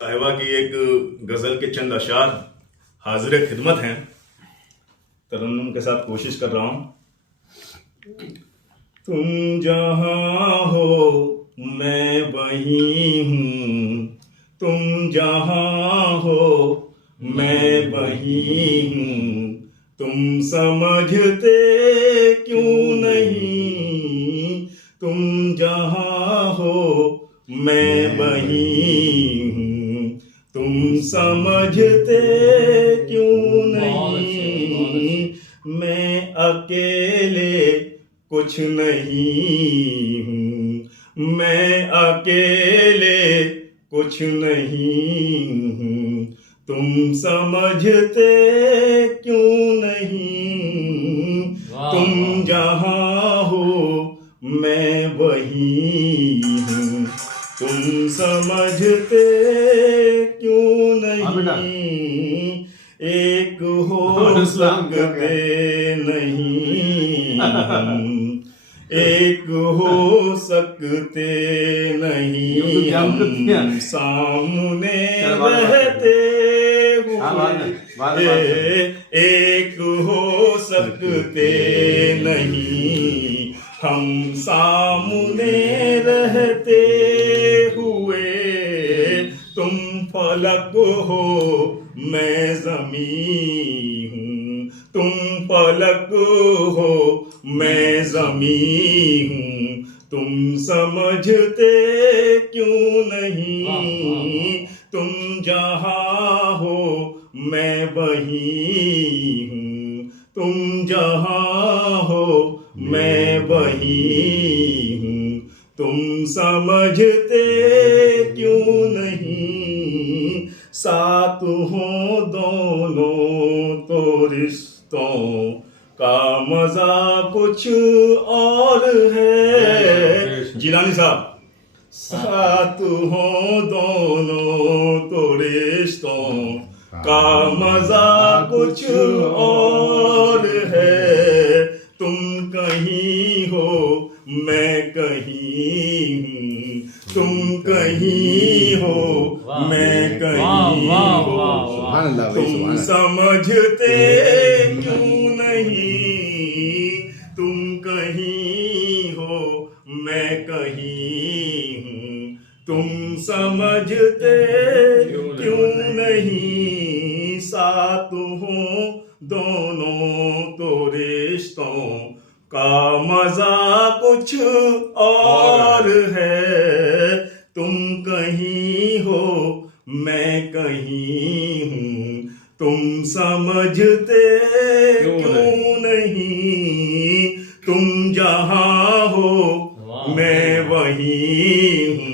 साहिबा की एक गजल के चंद अशार हाजिर खिदमत हैं। तरन्नुम के साथ कोशिश कर रहा हूं। तुम जहां हो मैं वहीं हूं, तुम जहां हो मैं वहीं हूं, तुम समझते क्यों नहीं, तुम जहां हो मैं वहीं हूं, तुम समझते क्यों नहीं, मैं अकेले कुछ नहीं हूं, मैं अकेले कुछ नहीं हूं, तुम समझते क्यों नहीं, तुम जहां हो मैं वहीं हूं, तुम समझते क्यों नहीं, एक हो सकते नहीं हम, एक हो सकते नहीं हम, सामने रहते हुए एक हो सकते नहीं हम, सामने रहते हुए, तुम फलक हो मैं ज़मीं हूँ, तुम फलक हो मैं ज़मीं हूँ, तुम समझते क्यों नहीं, तुम जहाँ हो मैं वहीं हूँ, तुम जहाँ हो मैं वहीं हूँ, तुम समझते क्यों नहीं, साथ हो दोनों तो रिश्तों का मजा कुछ और है। जिलानी साहब, साथ हो दोनों तो रिश्तों का मजा कुछ और है, तुम कहीं हो मैं कहीं हूँ, तुम कहीं हो मैं कहीं हूँ, तुम समझते क्यों नहीं, तुम कहीं हो मैं कहीं हूँ, तुम समझते क्यों नहीं, साथ हो दोनों तो रिश्तों का मजा कुछ और है, तुम कहीं हो मैं कहीं हूँ, तुम समझते क्यों नहीं, तुम जहाँ हो मैं वहीं हूँ,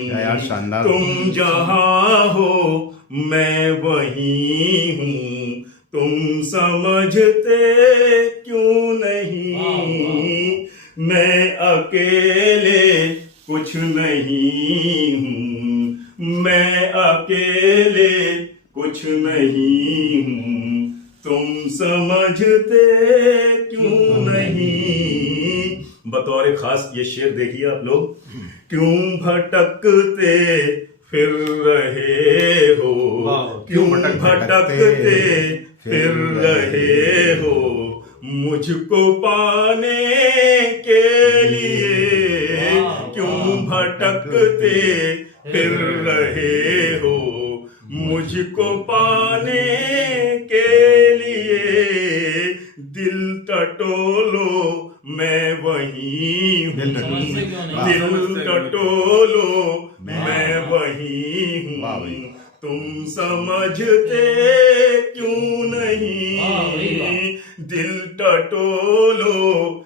तुम जहाँ हो मैं वहीं हूँ, तुम समझते क्यों नहीं, मैं अकेले कुछ नहीं हूँ, मैं अकेले कुछ नहीं हूँ, तुम समझते क्यों नहीं। बतौर खास ये शेर देखिए आप लोग। क्यों भटकते फिर रहे हो, क्यों भटकते फिर रहे हो, मुझको पाने के लिए, क्यों भटकते फिर रहे हो, मुझको पाने के लिए, दिल टटोलो मैं वहीं हूँ, दिल टटोलो मैं वहीं हूँ, तुम समझते क्यों नहीं, दिल टटोलो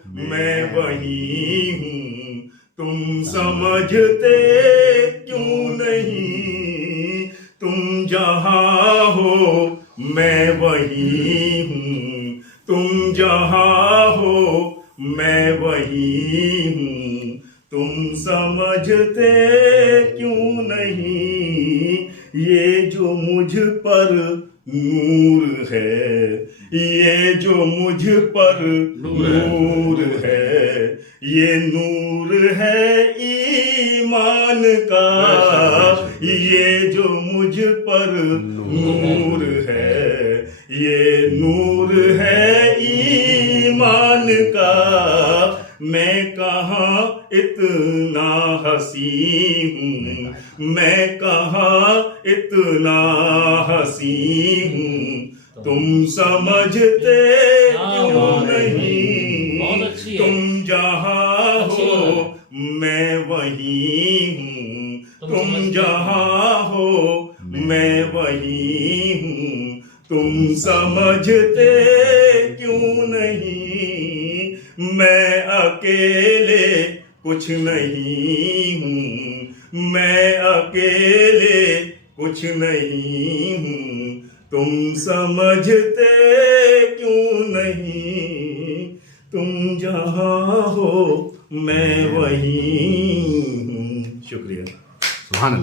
मैं वहीं हूँ, तुम समझते क्यों नहीं, तुम जहाँ हो मैं वहीं हूँ, तुम जहाँ हो मैं वहीं हूँ, तुम समझते क्यों नहीं, ये जो मुझ पर नूर है, ये जो मुझ पर नूर है, ये नूर है ईमान का, ये जो मुझ पर नूर है, ये नूर है ईमान का। मैं कहाँ इतना हंसी हूँ, मैं कहाँ इतना हंसी हूँ, तुम समझते क्यों नहीं। बहुत अच्छी है। तुम जहाँ अच्छी हो बात है। मैं वहीं हूँ, तुम समझते जहाँ हो मैं वहीं हूँ, तुम समझते क्यों नहीं। मैं अकेले कुछ नहीं हूँ, मैं अकेले कुछ नहीं हूँ, तुम समझते क्यों नहीं। तुम जहाँ हो मैं वहीं हूँ। शुक्रिया। सुभान